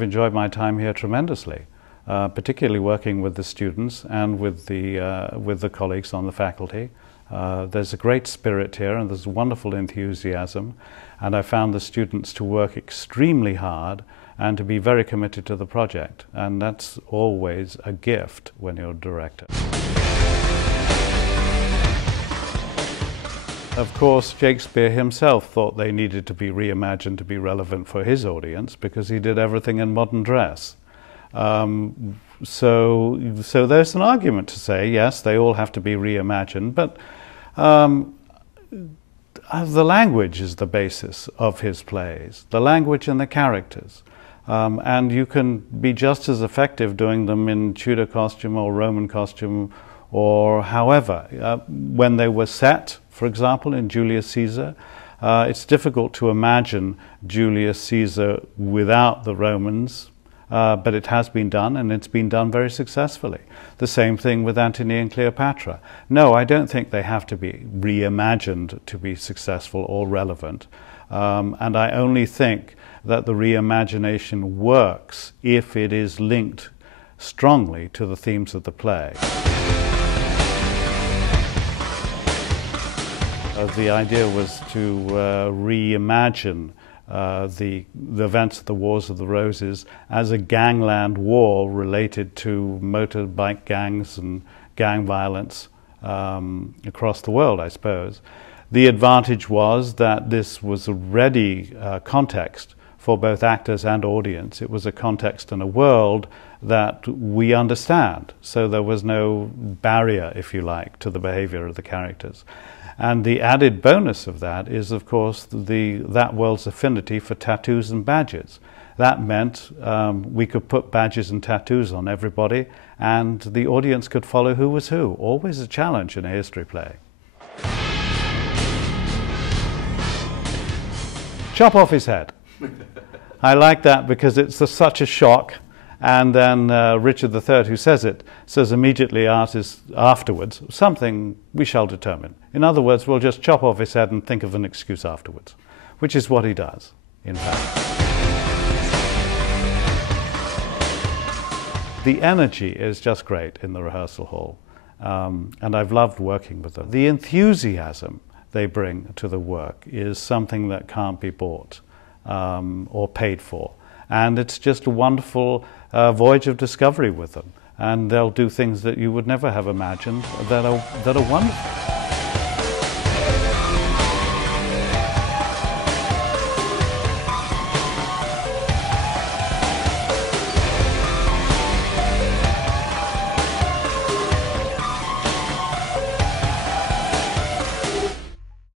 I've enjoyed my time here tremendously, particularly working with the students and with the colleagues on the faculty. There's a great spirit here and there's wonderful enthusiasm, and I found the students to work extremely hard and to be very committed to the project, and that's always a gift when you're a director. Of course, Shakespeare himself thought they needed to be reimagined to be relevant for his audience because he did everything in modern dress. So there's an argument to say, yes, they all have to be reimagined, but the language is the basis of his plays, the language and the characters. And you can be just as effective doing them in Tudor costume or Roman costume or however. When they were set, for example, in Julius Caesar, it's difficult to imagine Julius Caesar without the Romans, but it has been done, and it's been done very successfully. The same thing with Antony and Cleopatra. No, I don't think they have to be reimagined to be successful or relevant, and I only think that the reimagination works if it is linked strongly to the themes of the play. The idea was to reimagine the events of the Wars of the Roses as a gangland war related to motorbike gangs and gang violence across the world, I suppose. The advantage was that this was a ready context for both actors and audience. It was a context and a world that we understand, so there was no barrier, if you like, to the behavior of the characters. And the added bonus of that is, of course, that world's affinity for tattoos and badges. That meant we could put badges and tattoos on everybody, and the audience could follow who was who. Always a challenge in a history play. Chop off his head. I like that because it's such a shock. And then Richard III, who says it, says immediately afterwards, something we shall determine. In other words, we'll just chop off his head and think of an excuse afterwards, which is what he does, in fact. The energy is just great in the rehearsal hall, and I've loved working with them. The enthusiasm they bring to the work is something that can't be bought or paid for. And it's just a wonderful voyage of discovery with them. And they'll do things that you would never have imagined that are wonderful.